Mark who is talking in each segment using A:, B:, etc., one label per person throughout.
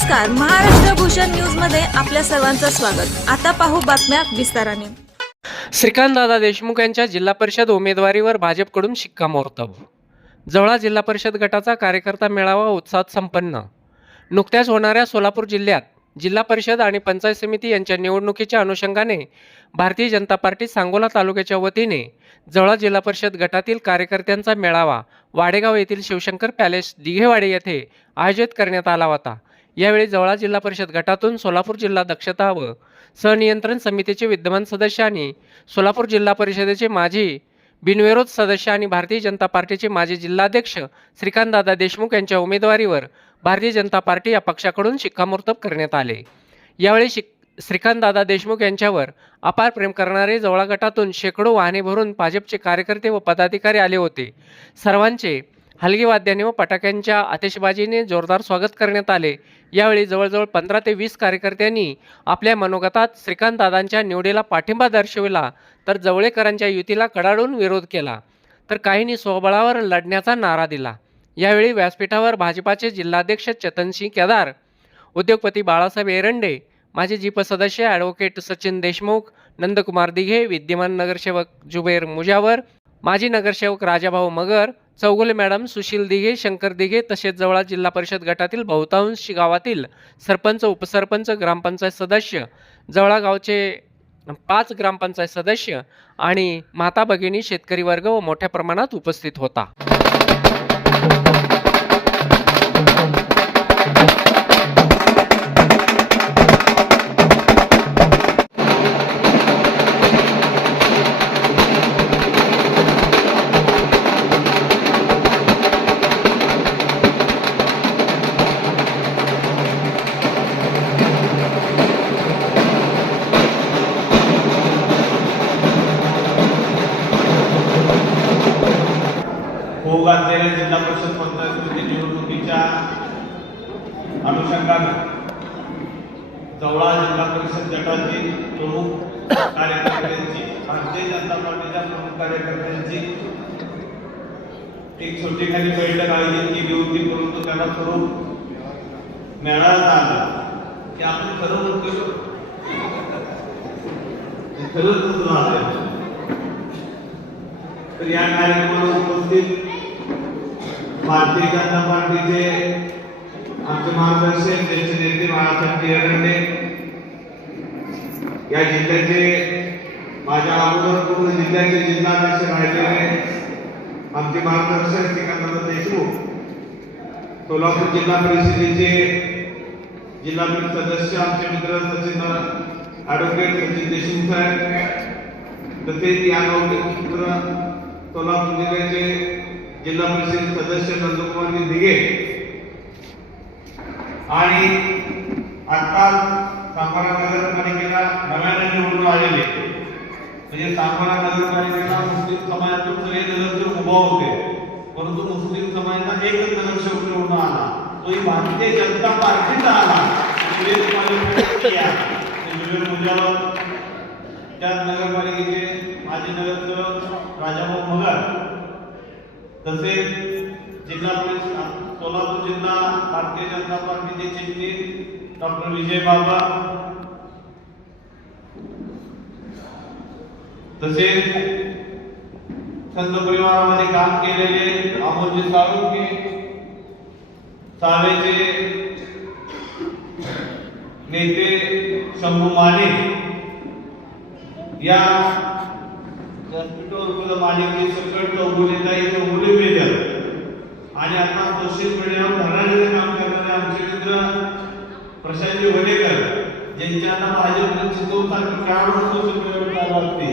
A: नमस्कार. महाराष्ट्र भूषण न्यूजमध्ये आपल्या सर्वांचं स्वागत. आता पाहू बातम्या विस्ताराने.
B: श्रीकांत दादा देशमुख यांच्या जिल्हा परिषद उमेदवारीवर भाजपकडून शिक्कामोर्तब जवळा जिल्हा परिषद गटाचा कार्यकर्ता मेळावा उत्साहात संपन्न. नुकत्याच होणाऱ्या सोलापूर जिल्ह्यात जिल्हा परिषद आणि पंचायत समिती यांच्या निवडणुकीच्या अनुषंगाने भारतीय जनता पार्टी सांगोला तालुक्याच्या वतीने जवळा जिल्हा परिषद गटातील कार्यकर्त्यांचा मेळावा वाडेगाव येथील शिवशंकर पॅलेस दिघेवाडे येथे आयोजित करण्यात आला होता. यावेळी जवळा जिल्हा परिषद गटातून सोलापूर जिल्हा दक्षता व सहनियंत्रण समितीचे विद्यमान सदस्य आणि सोलापूर जिल्हा परिषदेचे माजी बिनविरोध सदस्य आणि भारतीय जनता पार्टीचे माजी जिल्हाध्यक्ष श्रीकांतदादा देशमुख यांच्या उमेदवारीवर भारतीय जनता पार्टी या पक्षाकडून शिक्कामोर्तब करण्यात आले. यावेळी शिक श्रीकांतदादा देशमुख यांच्यावर अपार प्रेम करणारे जवळा गटातून शेकडो वाहने भरून भाजपचे कार्यकर्ते व पदाधिकारी आले होते. सर्वांचे हलगी वाद्याने व फटाक्यांच्या आतिषबाजीने जोरदार स्वागत करण्यात आले. यावेळी जवळजवळ पंधरा ते वीस कार्यकर्त्यांनी आपल्या मनोगतात श्रीकांतदादांच्या निवडीला पाठिंबा दर्शविला तर जवळेकरांच्या युतीला कडाडून विरोध केला तर काहींनी स्वबळावर लढण्याचा नारा दिला. यावेळी व्यासपीठावर भाजपाचे जिल्हाध्यक्ष चेतनसिंह केदार उद्योगपती बाळासाहेब एरंडे माजी जीप सदस्य ॲडव्होकेट सचिन देशमुख नंदकुमार दिघे विद्यमान नगरसेवक जुबेर मुजावर माजी नगरसेवक राजाभाऊ मगर चौगुले मॅडम सुशील दिघे शंकर दिघे तसेच जवळा जिल्हा परिषद गटातील बहुतांश गावातील सरपंच उपसरपंच ग्रामपंचायत सदस्य जवळा गावचे पाच ग्रामपंचायत सदस्य आणि माता भगिनी शेतकरी वर्ग व मोठ्या प्रमाणात उपस्थित होता.
C: जवळा जिल्हा परिषद गटाचे प्रमुख कार्यकर्त्यांची भारतीय जनता पार्टीच्या प्रमुख कार्यकर्त्यांची एक छोटीखानी बैठक आयोजित केली होती परंतु त्याला स्वरूप मिळायला आलं की आपण खरं म्हणतो खरंच म्हणून तर या कार्यक्रमाला उपस्थित भारतीय जनता पार्टीचे आमचे मार्गदर्शक ज्येष्ठ नेते बाळासाहेब एरंडे या जिल्ह्याचे माझ्या अगोदर पूर्ण जिल्ह्याचे जिल्हाध्यक्ष राहिलेले आमचे मार्गदर्शक श्रीकांत देशमुख सोलापूर जिल्हा परिषदेचे जिल्हा परिषद सदस्य आमचे मित्र सचिन ॲडव्होकेट सचिन देशमुख साहेब तसेच या गावचे मित्र सोलापूर जिल्ह्याचे जिल्हा परिषद सदस्य नंदकुमार दिघे आणि आजकाल सांगोला नगरपालिकेला नव्याने निवडून आलेले म्हणजे सांगोला नगरपालिकेला मुस्लिम समाजातून सगळे नगरसेवक उभा होते. परंतु मुस्लिम समाजाचा एकच नगरसेवक निवडून आला. तोही भारतीय जनता पार्टीचा आला. सुरेश त्याच नगरपालिकेचे माजी नगरसेवक राजाभाऊ मगर तसेच जिल्हा परिषद सोलापूर जिल्हा, भारतीय जनता पार्टीचे चिटणीस डॉक्टर विजय बाबा. तसेच संत परिवारामध्ये काम केलेले अमोलजी साळुंके सावेचे नेते शंभू माने. या हॉस्पिटल मालिके सकट चौगुलेताई चौगुले मेजर आणि आता सोशल मीडियावर धनाढ्याने काम करणारे आमचे मित्र प्रशांतजी वडेकर ज्यांच्याना आता भाजप शिकवसारखी कारण सोशल मीडियावर चालू असते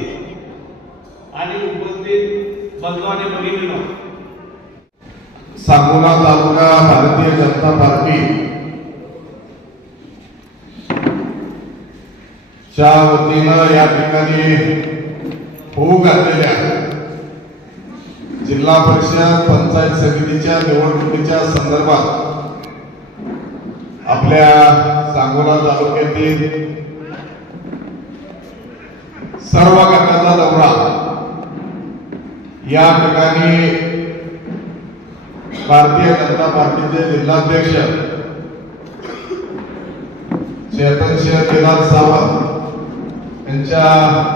C: आणि उपस्थित बंधवाने बघितलं
D: सांगोला तालुका भारतीय जनता पार्टी. च्या वतीनं या ठिकाणी होऊ घातलेल्या जिल्हा परिषद पंचायत समितीच्या निवडणुकीच्या संदर्भात आपल्या सांगोला तालुक्यातील सर्व गटाचा दौरा या ठिकाणी भारतीय जनता पार्टीचे जिल्हाध्यक्ष चेतनशिव केदार सावंत यांच्या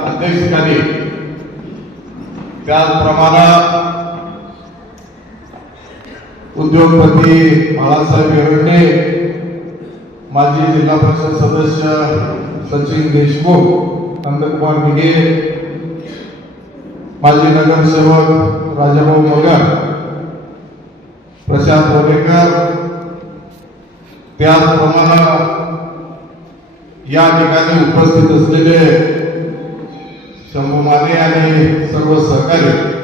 D: अध्यक्षतेखाली त्याचप्रमाणे उद्योगपती बाळासाहेब हिरडणे माजी जिल्हा परिषद सदस्य सचिन देशमुख नंदकुमार मिगे माजी नगरसेवक राजाभाऊ मगर प्रशांत वडेकर त्याचप्रमाणे या ठिकाणी उपस्थित असलेले शंभू माने आणि सर्व सहकारी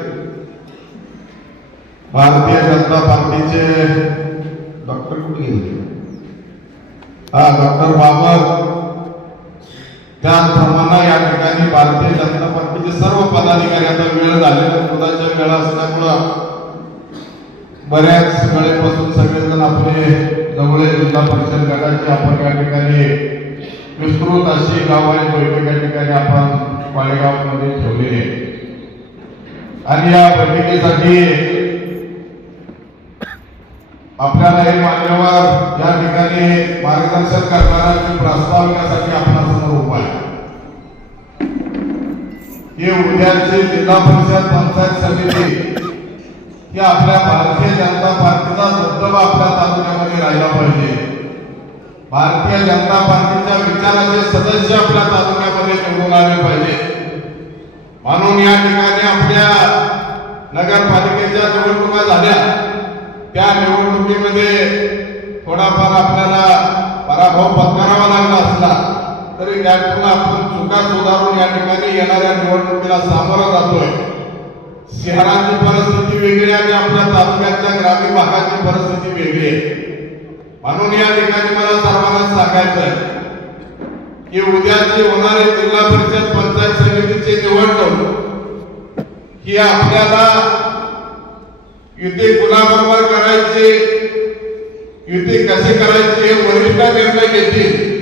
D: भारतीय जनता पार्टीचे डॉक्टर कुठे गेले? हा डॉक्टर बाबर. त्याचप्रमाणे या ठिकाणी भारतीय जनता पार्टीचे सर्व पदाधिकारी आता वेळ झालेला पदाच्या वेळा असल्यामुळं बऱ्याच वेळेपासून सगळेजण आपले जवळे जिल्हा परिषद गटाची आपण या ठिकाणी विस्तृत अशी गावाची बैठक या ठिकाणी आपण पाळेगावमध्ये ठेवलेली आहे आणि या बैठकीसाठी आपल्याला हे मान्यवर या ठिकाणी मार्गदर्शन करणारा प्रस्तावण्यासाठी प्रस्ताव यासाठी उभा आहे. हे उद्याची जिल्हा परिषद पंचायत समिती ही आपल्या भारतीय जनता पार्टीचा दबदबा आपल्या तालुक्यामध्ये राहिला पाहिजे. भारतीय जनता पार्टीच्या विचाराचे सदस्य आपल्या तालुक्यामध्ये निवडून आले पाहिजे. म्हणून या ठिकाणी आपल्या नगरपालिकेच्या निवडणुका झाल्या. त्या निवडणुकीमध्ये थोडाफार आपल्याला पराभव पत्करावा लागला असला तरी त्यातून आपण चुका सुधारून या ठिकाणी येणाऱ्या निवडणुकीला सामोरं जातोय. शहराची परिस्थिती वेगळी आहे आणि आपल्या तालुक्यातल्या ग्रामीण भागाची परिस्थिती वेगळी आहे. म्हणून या ठिकाणी मला सर्वांना सांगायचं आहे की उद्याची होणारी जिल्हा परिषद पंचायत समितीची निवडणूक ही आपल्याला युती कुणाबरोबर करायची? युती कशी करायची? हे वरिष्ठ निर्णय घेतील.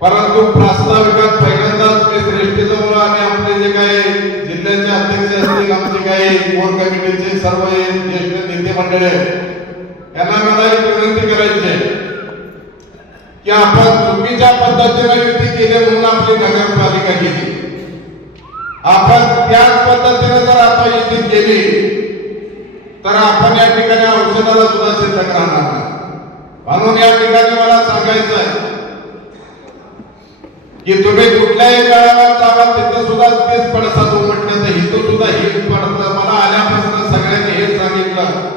D: परंतु प्रास्ताविकात पहिल्यांदाच मी आणि आपले जे काही जिल्ह्याचे अध्यक्ष असतील, आमचे काही कोर कमिटीचे सर्व ज्येष्ठ नेते यांना मला एक विनंती करायची की आपण चुकीच्या पद्धतीने युती म्हणून आपली नगरपालिका गेली. आपण त्याच पद्धतीने जर युती केली तर आपण या ठिकाणी औषधाला सुद्धा शिल्लक राहणार नाही. म्हणून या ठिकाणी मला सांगायचं आहे की तुम्ही कुठल्याही काळाला जावा तिथं सुद्धा तेच पडसाद उमटण्याचं हिथं सुद्धा हे पडतं मला आल्यापासून सगळ्यांनी हेच सांगितलं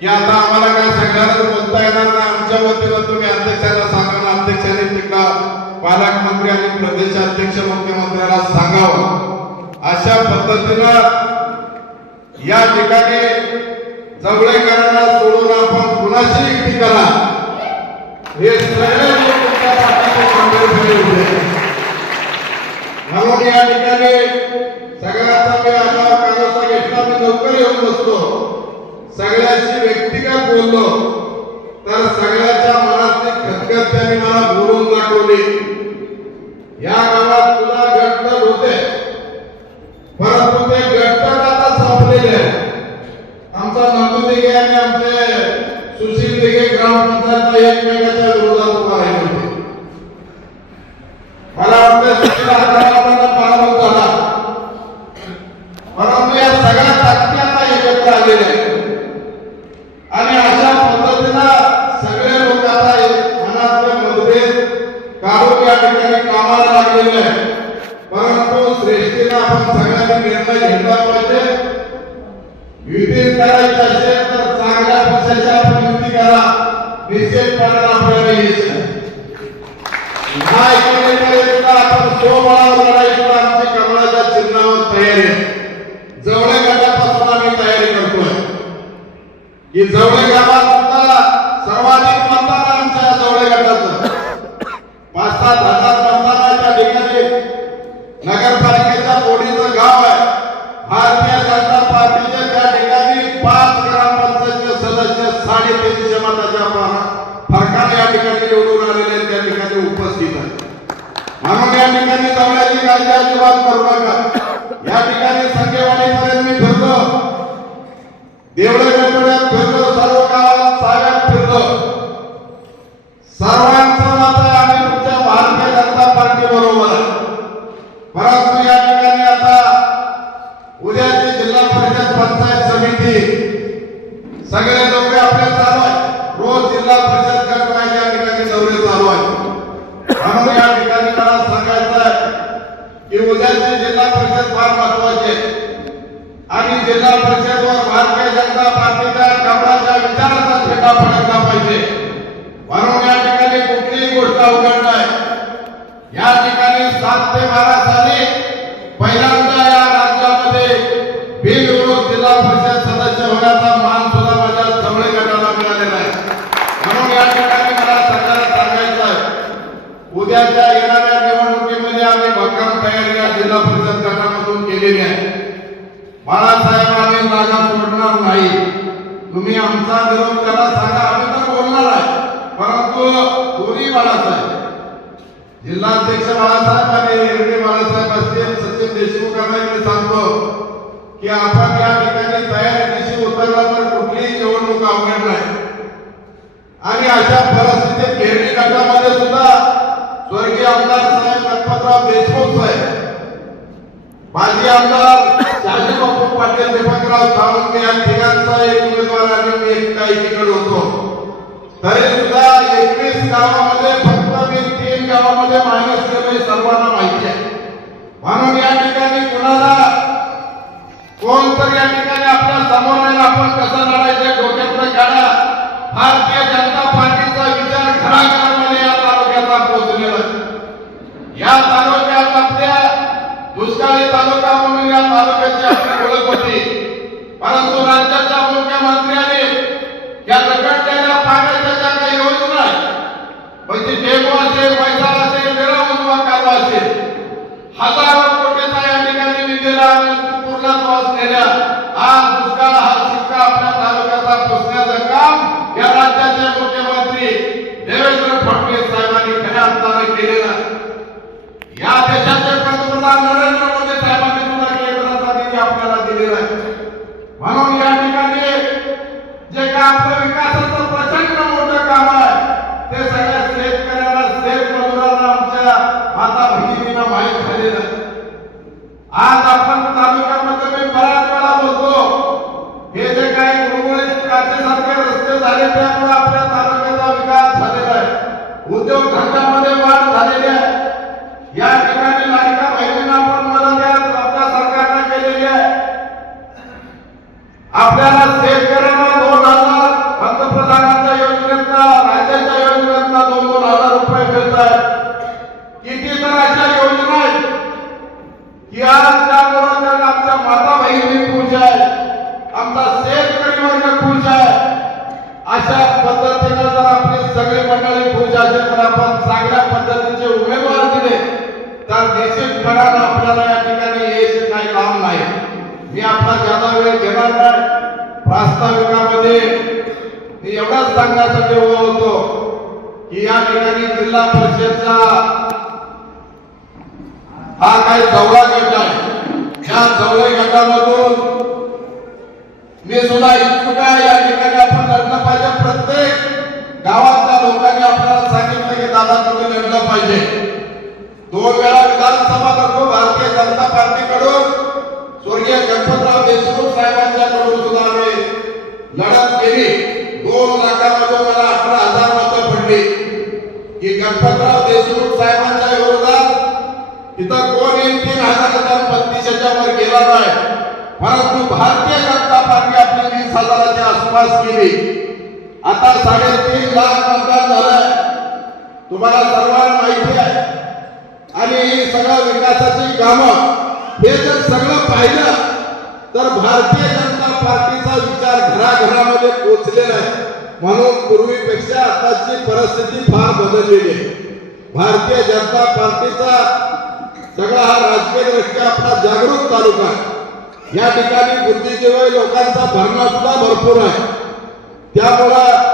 D: की आता आम्हाला काय सगळ्यांना बोलता येणार नाही. आमच्या वतीनं तुम्ही अध्यक्षाला सांगा ना अध्यक्षाने तिकडं पालकमंत्री आणि प्रदेशाध्यक्ष मुख्यमंत्र्याला सांगावं. अशा पद्धतीनं या ठिकाणी जवळेकरांना सोडून आपण कुणाशी युती करा हे सगळे म्हणून या ठिकाणी सगळ्याचा मी आता कानाचा घेतला मी लवकर येऊन बसतो. सगळ्याशी व्यक्तिगत बोललो? तर सगळ्याच्या मनातली खतखत त्यांनी मला बोलून दाखवली. या गावात तुला गटतट होते. परंतु ते दिघे आणि आमचे सुशील दिघे ग्रामपंचायत एकमेकाच्या विरोधात उभा राहिले होते. मला वाटतं सुशील नाही केली सुद्धा आपण स्वबळावर लढाई सुद्धा आमची कमळाच्या चिन्हावर तयारी आहे. जवळ गटापासून आम्ही तयारी करतोय. की जवळ गावात ठिकाणी जवळची काळजी अजिबात करू नका. या ठिकाणी संख्येवाडीपर्यंत मी फिरलो. देवळे फिरलो सर्व गावात साव्यात फिरलो. सर्व अध्यक्ष बाळासाहेब आणि एरडे बाळासाहेब असतील सचिन देशमुखांना मी सांगतो की आपण या ठिकाणी तयारीशी उतरला तर कुठलीही निवडणूक अवघड नाही. आणि अशा परिस्थितीत घेरणी गटामध्ये सुद्धा स्वर्गीय आमदार साहेब गणपतराव देशमुख साहेब माजी आमदार शाजी बापू पाटील दीपकराव सावंत या तिघांचा एक उमेदवार आणि मी एकटा एकीकडे होतो. तरी सुद्धा एकवीस गावामध्ये या ठिकाणी आपल्यासमोर आपण कसं लढायचं डोक्यातलं काढा. भारतीय जनता पार्टीचा विचार घराघरामध्ये या तालुक्याचा पोहोचलेला या तालुक्यात आपल्या दुष्काळी तालुका म्हणून या तालुक्याची आपली ओळख होती. परंतु राज्याच्या मुख्यमंत्र्यांनी या रखडलेल्या पाण्याच्या ज्या काही योजना आहेत म्हणजे डेमो असेल पैसा असेल वेळा उजवा असेल हजारो आज आपण तालुक्यामध्ये मी बऱ्याच वेळा बोलतो. हे जे काही गुळगुळीत काचेसारखे रस्ते झाले त्यामुळे आपल्या प्रास्ताविकामध्ये मी एवढाच सांगण्यासाठी उभा होतो की या ठिकाणी जिल्हा परिषदचा हा काही चौदा गट आहे. या चौदा गटामधून मी सुद्धा इच्छुक आहे या ठिकाणी आपण लढलं पाहिजे. प्रत्येक गावातल्या लोकांनी आपल्याला सांगितलं की दादा तुम्ही लढलं पाहिजे. दोन वेळा विधानसभा लढलो भारतीय जनता पार्टीकडून स्वर्गीय गणपतराव देशमुख साहेबांच्या की देशमुख साहेबांच्या विरोधात तिथं कोण येईल तीन हजाराच्या बत्तीसच्या वर गेला नाही. परंतु भारतीय जनता पार्टी आपली वीस हजाराच्या आसपास केली आता साडेतीन लाख मतदान झालंय. तुम्हाला सर्वांना माहिती आहे. आणि ही सगळं विकासाची कामं हे जर सगळं पाहिलं तर भारतीय जनता पार्टीचा विचार घराघरामध्ये पोचलेला आहे. म्हणून पूर्वीपेक्षा आताची परिस्थिती फार बदललेली आहे. भारतीय जनता पार्टीचा सगळा हा राजकीय दृष्ट्या आपला जागृत तालुका आहे. या ठिकाणी बुद्धिजीवी लोकांचा भरणा सुद्धा भरपूर आहे. त्यामुळं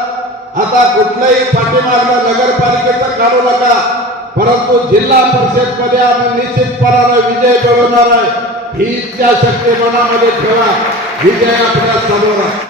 D: आता कुठल्याही पाठीमार्ग नगरपालिकेचं काढू नका परंतु जिल्हा परिषदमध्ये आम्ही निश्चितपणानं विजय मिळवणार आहे. ही इच्छा शक्ती मनामध्ये ठेवा. विजय आपल्यासमोर आहे.